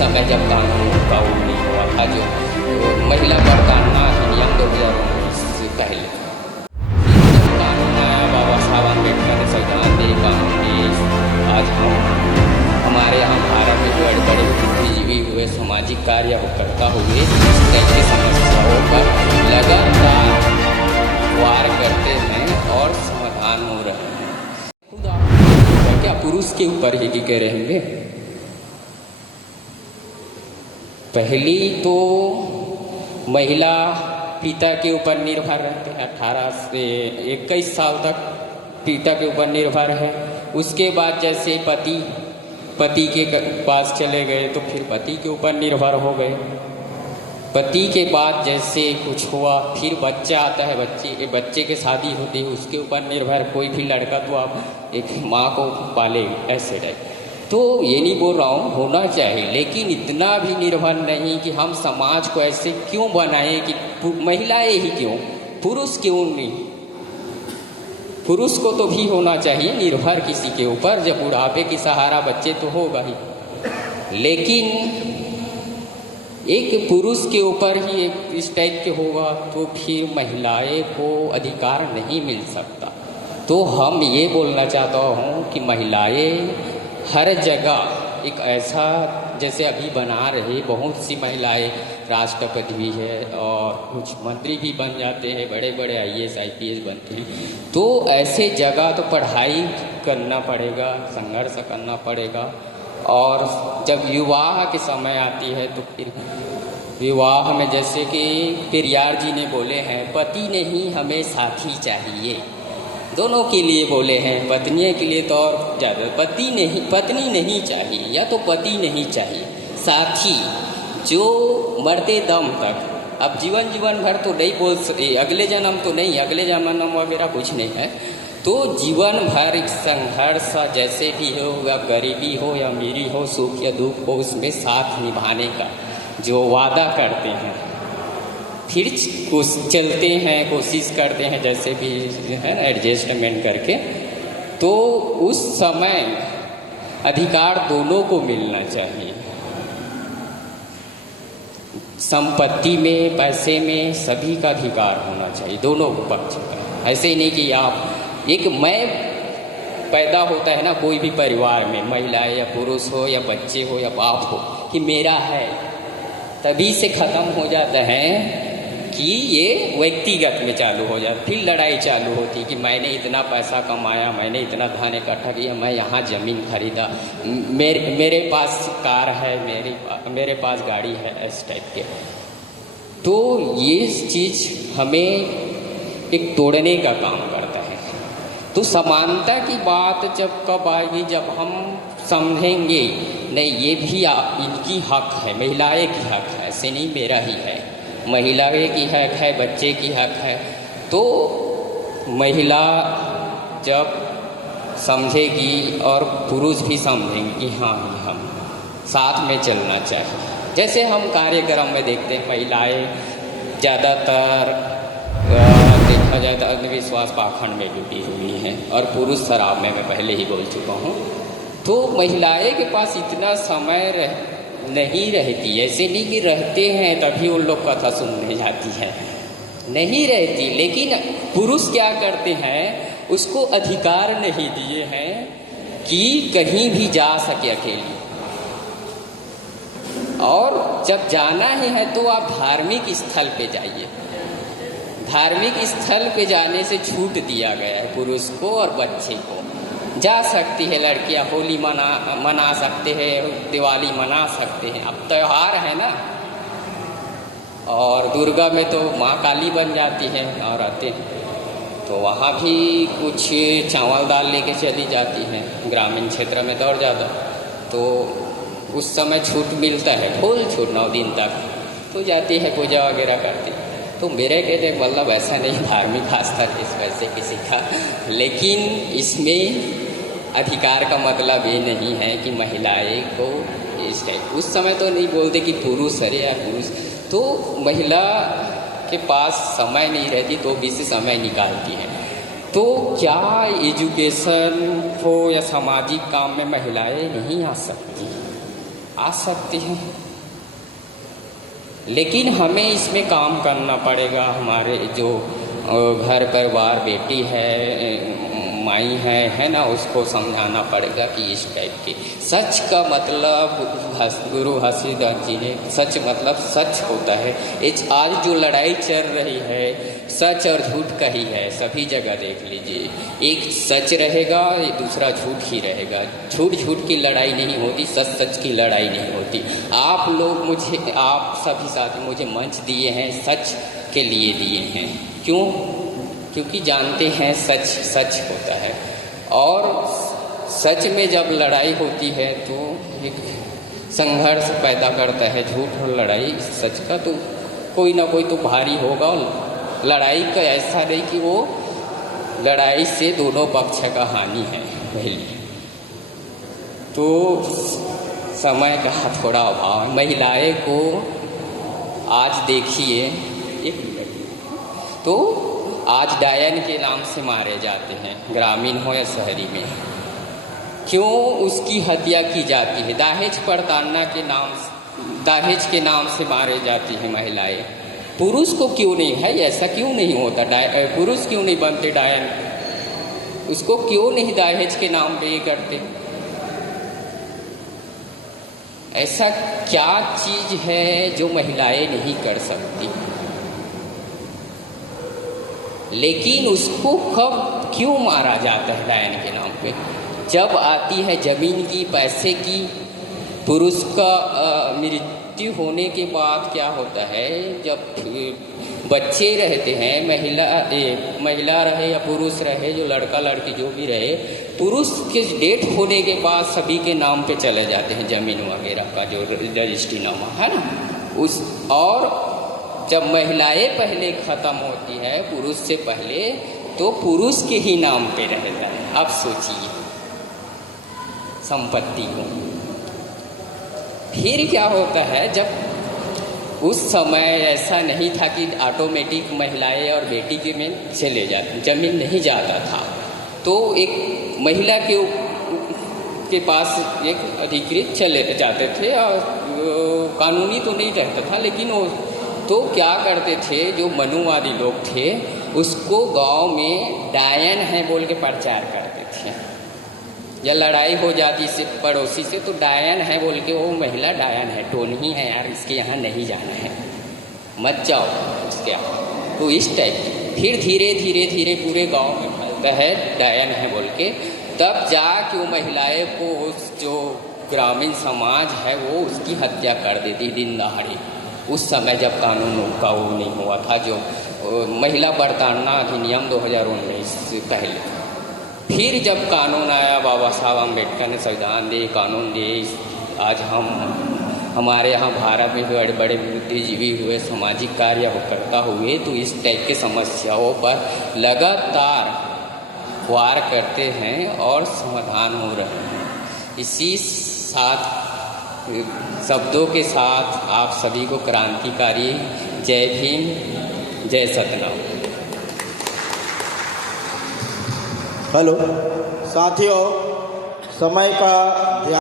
समय जब कानून का वो नहीं हुआ था, जो महिला वर्गीकरण अधिनियम 2019 से पहले जब कानून आया, बाबा साहब अम्बेडकर ने संविधान दिए, कानून दिए, आज हम हमारे यहाँ भारत में बड़े बड़े बुद्धिजीवी हुए, सामाजिक कार्यकर्ता हुए, इस तरह की समस्याओं पर लगातार वार करते हैं और समाधान हो रहे हैं। खुद आप क्या पुरुष के ऊपर ही टिके रहेंगे? पहली तो महिला पिता के ऊपर निर्भर रहते हैं, 18 से 21 साल तक पिता के ऊपर निर्भर है। उसके बाद जैसे पति के पास चले गए तो फिर पति के ऊपर निर्भर हो गए। पति के बाद जैसे कुछ हुआ, फिर बच्चा आता है, बच्चे की शादी होती है, उसके ऊपर निर्भर। कोई भी लड़का तो आप एक माँ को पालेगी, ऐसे टाइप। तो ये नहीं बोल रहा हूँ, होना चाहिए, लेकिन इतना भी निर्भर नहीं कि हम समाज को ऐसे क्यों बनाएं कि महिलाएं ही क्यों, पुरुष क्यों नहीं। पुरुष को तो भी होना चाहिए निर्भर किसी के ऊपर, जब बुढ़ापे की सहारा बच्चे तो होगा ही, लेकिन एक पुरुष के ऊपर ही एक इस टाइप के होगा तो फिर महिलाएं को अधिकार नहीं मिल सकता। तो हम ये बोलना चाहता हूँ कि महिलाएं हर जगह एक ऐसा, जैसे अभी बना रहे बहुत सी महिलाएं राष्ट्रपति भी है और कुछ मंत्री भी बन जाते हैं, बड़े बड़े IAS IPS बनते हैं। तो ऐसे जगह तो पढ़ाई करना पड़ेगा, संघर्ष करना पड़ेगा। और जब विवाह के समय आती है तो फिर विवाह में जैसे कि पेरियार जी ने बोले हैं, पति नहीं हमें साथी चाहिए। दोनों के लिए बोले हैं, पत्नियों के लिए तो और ज़्यादा, पत्नी नहीं चाहिए, या तो पति नहीं चाहिए, साथी जो मरते दम तक। अब जीवन भर तो नहीं बोल सकते, अगले जन्म तो नहीं, अगले जन्म वगैरह कुछ नहीं है। तो जीवन भर संघर्ष जैसे भी हो, या गरीबी हो या अमीरी हो, सुख या दुख हो, उसमें साथ निभाने का जो वादा करते हैं, फिर चलते हैं, कोशिश करते हैं जैसे भी है ना एडजस्टमेंट करके, तो उस समय अधिकार दोनों को मिलना चाहिए। संपत्ति में, पैसे में सभी का अधिकार होना चाहिए, दोनों पक्ष का। ऐसे ही नहीं कि आप एक मैं पैदा होता है ना कोई भी परिवार में, महिला या पुरुष हो या बच्चे हो या बाप हो, कि मेरा है, तभी से ख़त्म हो जाता है कि ये व्यक्तिगत में चालू हो जाता। फिर लड़ाई चालू होती कि मैंने इतना पैसा कमाया, मैंने इतना धन इकट्ठा किया, मैं यहाँ ज़मीन खरीदा, मेरे पास कार है, मेरे पास गाड़ी है, इस टाइप के। तो ये चीज़ हमें एक तोड़ने का काम करता है। तो समानता की बात जब कब आएगी, जब हम समझेंगे नहीं ये भी इनकी हक है, महिलाएं की हक है, ऐसे नहीं मेरा ही है, महिलाएं की हक है, बच्चे की हक है। तो महिला जब समझेगी और पुरुष भी समझेंगे कि हाँ हम साथ में चलना चाहिए। जैसे हम कार्यक्रम में देखते हैं महिलाएं ज़्यादातर देखा जाए तो अंधविश्वास पाखंड में जुटी हुई हैं, और पुरुष शराब में मैं पहले ही बोल चुका हूँ। तो महिलाएं के पास इतना समय नहीं रहती, ऐसे नहीं कि रहते हैं तभी उन लोग कथा सुनने जाती है, नहीं रहती। लेकिन पुरुष क्या करते हैं, उसको अधिकार नहीं दिए हैं कि कहीं भी जा सके अकेली। और जब जाना ही है तो आप धार्मिक स्थल पे जाइए। धार्मिक स्थल पे जाने से छूट दिया गया है पुरुष को और बच्चे को। जा सकती है लड़कियां, होली मना सकते हैं, दिवाली मना सकते हैं, अब त्यौहार है ना। और दुर्गा में तो माँ काली बन जाती है औरतें, तो वहाँ भी कुछ चावल दाल लेके चली जाती हैं, ग्रामीण क्षेत्र में तो और ज़्यादा। तो उस समय छूट मिलता है, फुल छूट 9 दिन तक, तो जाती है पूजा वगैरह करती। तो मेरे कहते मतलब ऐसा नहीं धार्मिक आस्था इस वजह से किसी का, लेकिन इसमें अधिकार का मतलब ये नहीं है कि महिलाएं को इस टाइप, उस समय तो नहीं बोलते कि पुरुष अरे यार पुरुष, तो महिला के पास समय नहीं रहती तो भी से समय निकालती है। तो क्या एजुकेशन हो या सामाजिक काम में महिलाएं नहीं आ सकती? आ सकते हैं, लेकिन हमें इसमें काम करना पड़ेगा। हमारे जो घर परिवार बेटी है, माई है ना, उसको समझाना पड़ेगा कि इस टाइप के सच का मतलब गुरु हसीदास जी ने सच मतलब सच होता है। आज जो लड़ाई चल रही है सच और झूठ का ही है, सभी जगह देख लीजिए। एक सच रहेगा, दूसरा झूठ ही रहेगा। झूठ झूठ की लड़ाई नहीं होती, सच सच की लड़ाई नहीं होती। आप लोग मुझे, आप सभी साथी मुझे मंच दिए हैं, सच के लिए दिए हैं। क्यों? क्योंकि जानते हैं सच सच होता है, और सच में जब लड़ाई होती है तो एक संघर्ष पैदा करता है। झूठ और लड़ाई सच का तो कोई ना कोई तो भारी होगा। लड़ाई का ऐसा नहीं कि वो लड़ाई से दोनों पक्ष का हानि है। पहली तो समय का थोड़ा अभाव है। महिलाएं को आज देखिए, एक मिनट, तो आज डायन के नाम से मारे जाते हैं, ग्रामीण हो या शहरी में। क्यों उसकी हत्या की जाती है? दहेज प्रताड़ना के नाम, दहेज के नाम से मारे जाती हैं महिलाएं। पुरुष को क्यों नहीं है? ऐसा क्यों नहीं होता? पुरुष क्यों नहीं बनते डायन? उसको क्यों नहीं दहेज के नाम पे ये करते? ऐसा क्या चीज है जो महिलाएं नहीं कर सकती? लेकिन उसको कब क्यों मारा जाता है डायन के नाम पे? जब आती है जमीन की, पैसे की, पुरुष का मृत्यु होने के बाद क्या होता है, जब बच्चे रहते हैं, महिला रहे या पुरुष रहे, जो लड़का लड़की जो भी रहे, पुरुष के डेथ होने के बाद सभी के नाम पे चले जाते हैं जमीन वगैरह का जो रजिस्ट्री नामा है ना उस। और जब महिलाएं पहले ख़त्म होती है पुरुष से पहले, तो पुरुष के ही नाम पे रहता है। अब सोचिए संपत्ति को। फिर क्या होता है, जब उस समय ऐसा नहीं था कि ऑटोमेटिक महिलाएं और बेटी के में चले जाते, जमीन नहीं जाता था, तो एक महिला के पास एक अधिकृत चले जाते थे, और कानूनी तो नहीं रहता था, लेकिन वो तो क्या करते थे, जो मनुवादी लोग थे उसको गांव में डायन है बोल के प्रचार करते थे। या लड़ाई हो जाती से पड़ोसी से, तो डायन है बोल के, वो महिला डायन है, टोनी है यार, इसके यहाँ नहीं जाना है, मत जाओ उसके यहाँ। तो इस टाइप फिर धीरे धीरे धीरे पूरे गांव में फैलता है डायन है बोल के। तब जाके वो महिलाएं को उस जो ग्रामीण समाज है वो उसकी हत्या कर देती दिन दहाड़े। उस समय जब कानून का वो नहीं हुआ था, जो महिला प्रताड़ना अधिनियम 2019 से पहले। फिर जब कानून आया, बाबा साहब अम्बेडकर ने संविधान दे, कानून दे, आज हमारे यहाँ भारत में बड़े बड़े बुद्धिजीवी हुए, सामाजिक कार्य करता हुए, तो इस टाइप के समस्याओं पर लगातार वार करते हैं और समाधान हो रहे हैं। इसी साथ शब्दों के साथ आप सभी को क्रांतिकारी जय भीम, जय सतनाम। हेलो साथियों, समय का ध्यान